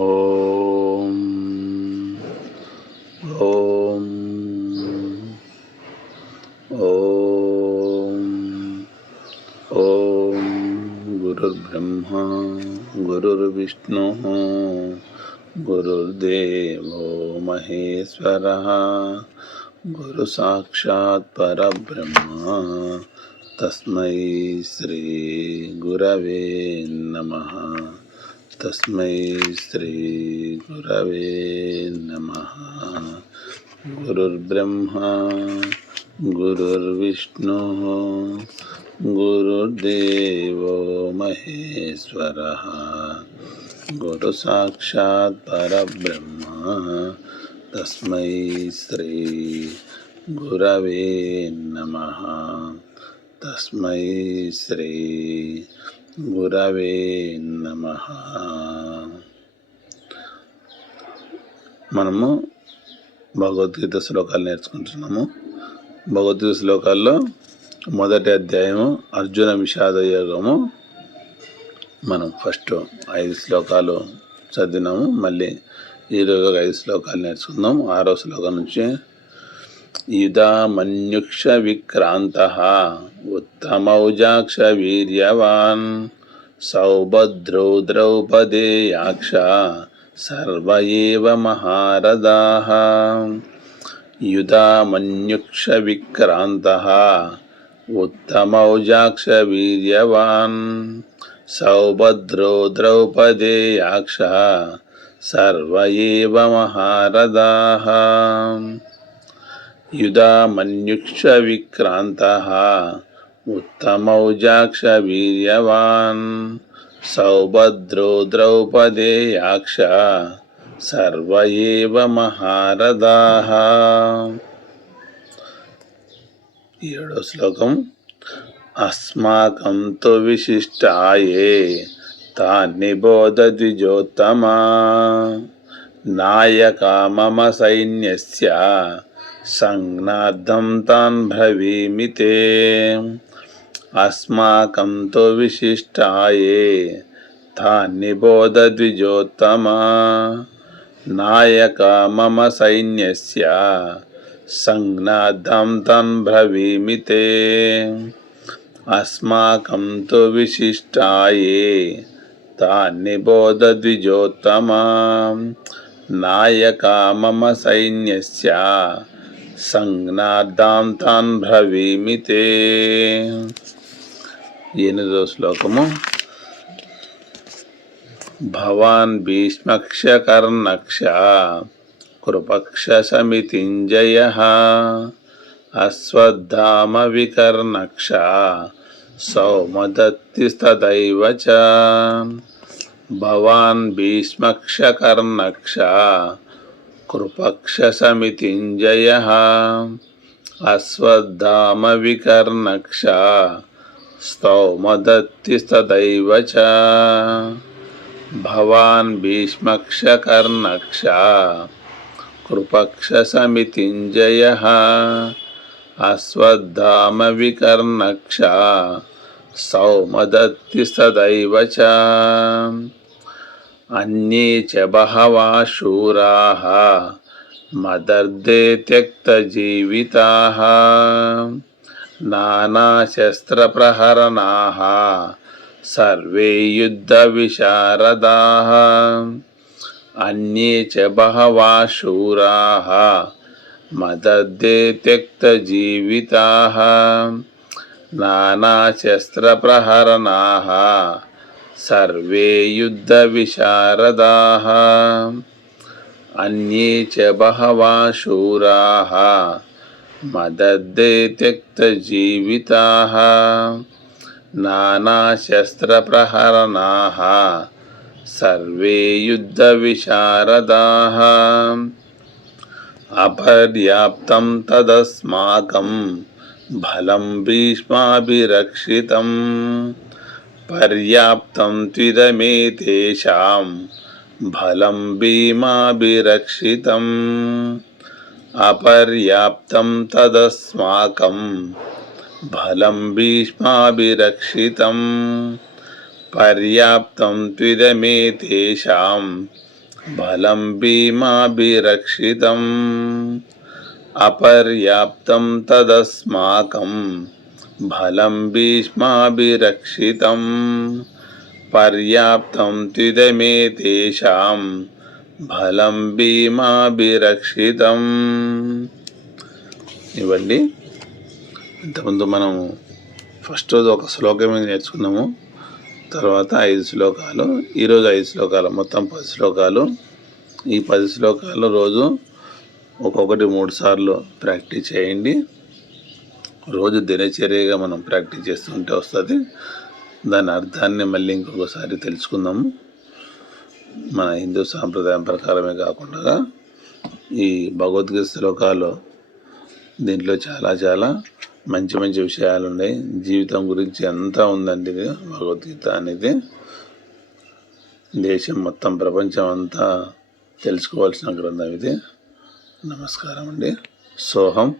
ఓం ఓం ఓం ఓం గురుర్బ్రహ్మా గురుర్విష్ణుః గురుర్దేవో మహేశ్వరః గురు సాక్షాత్ పరబ్రహ్మ తస్మై శ్రీ గురవే నమః. తస్మై శ్రీ గురవే నమః. గురుర్బ్రహ్మా గురుర్విష్ణుః గురుర్దేవో మహేశ్వరః గురు సాక్షాత్ పరబ్రహ్మ తస్మై శ్రీ గురవే నమః. తస్మై శ్రీ గురవే నమః. మనము భగవద్గీత శ్లోకాలు నేర్చుకుంటున్నాము. భగవద్గీత శ్లోకాల్లో మొదటి అధ్యాయము అర్జున విషాద యోగము. మనం ఫస్ట్ 5 శ్లోకాలు చదివినాము. మళ్ళీ ఈరోజు 5 శ్లోకాలు నేర్చుకుందాం. 6వ శ్లోకం నుంచి యుధామన్యుక్ష విక్రాంతః ఉత్తమౌజాక్ష వీర్యవాన్ సౌభద్రౌ ద్రౌపదేయాక్ష సర్వ ఏవ మహారథాః. యుధామన్యుక్ష విక్రాంతః ఉత్తమౌజాక్ష వీర్యవాన్ సౌభద్రౌ ద్రౌపదేయాక్ష సర్వ ఏవ మహారథాః. యుధామన్యుక్ష విక్రాంతః ఉత్తమౌజాక్ష వీర్యవాన్ సౌభద్రౌ ద్రౌపదేయాక్ష సర్వ ఏవ మహారథాః. 7వ శ్లోకం అస్మాకం తు విశిష్టాయే తాన్నిబోధ ద్విజోత్తమా నాయకా మమ సైన్యస్య సంజ్ఞార్థం తాన్ బ్రవీమి తే. అస్మాకం తు విశిష్టాయే తాన్నిబోధ ద్విజోత్తమా నాయకా మమ సైన్యస్య సంజ్ఞార్థం తాన్ బ్రవీమి తే. అస్మాకం తు విశిష్టాయే తాన్నిబోధ ద్విజోత్తమా నాయకా మమ సైన్యస్య సంజ్ఞార్థం తాన్ బ్రవీమి తే. 8వ శ్లోకము భవాన్ భీష్మక్ష కర్ణక్ష కృపక్ష సమితింజయః అశ్వత్థామ వికర్ణక్ష సౌమదత్తిస్తథైవ చ. భవాన్ భీష్మక్ష కర్ణక్ష కృపక్ష సమితింజయః అశ్వత్థామ వికర్ణక్ష స్తౌమదత్తిస్తథైవ చ. భవాన్ భీష్మక్ష కర్ణక్ష కృపక్ష సమితింజయః అశ్వత్థామ వికర్ణక్ష సౌమదత్తిస్తథైవ చ. అన్యే చ బహవః శూరాः మదర్దే త్యక్తజీవితాः నానాశస్త్రప్రహరణాः సర్వే యుద్ధ విశారదాః. అన్యే చ బహవః శూరాः మదర్దే త్యక్తజీవితాः నానాశస్త్రప్రహరణాः సర్వే యుద్ధ విశారదాః. అన్యే చ బహవః శూరాः మదర్దే త్యక్తజీవితాः నానాశస్త్రప్రహరణాः సర్వే యుద్ధ విశారదాః. అపర్యాప్తం తదస్మాకం బలం భీష్మాభిరక్షితం పర్యాప్తం త్విదమే తేషాం బలం భీమాభిరక్షితం. అపర్యాప్తం తదస్మాకం బలం భీష్మాభిరక్షితం పర్యాప్తం త్విదమే తేషాం బలం భీమాభిరక్షితం అపర్యాప్తం తదస్మాకం బలం భీష్మాభిరక్షితం పర్యాప్తం త్విదమే తేషాం బలం భీమాభిరక్షితం. ఇవ్వండి. ఇంతకుముందు మనం ఫస్ట్ రోజు ఒక శ్లోకం మీద నేర్చుకున్నాము, తర్వాత 5 శ్లోకాలు, ఈరోజు 5 శ్లోకాలు, మొత్తం 10 శ్లోకాలు. ఈ 10 శ్లోకాలు రోజు ఒక్కొక్కటి 3 సార్లు ప్రాక్టీస్ చేయండి. రోజు దినచర్యగా మనం ప్రాక్టీస్ చేస్తుంటే వస్తుంది. దాని అర్థాన్ని మళ్ళీ ఇంకొకసారి తెలుసుకుందాము. మన హిందూ సాంప్రదాయం ప్రకారమే కాకుండా ఈ భగవద్గీత శ్లోకాలు దీంట్లో చాలా చాలా మంచి మంచి విషయాలు ఉన్నాయి. జీవితం గురించి అంతా ఉందండి ఇది భగవద్గీత అనేది. దేశం మొత్తం, ప్రపంచం అంతా తెలుసుకోవాల్సిన గ్రంథం ఇది. నమస్కారం అండి. సోహం.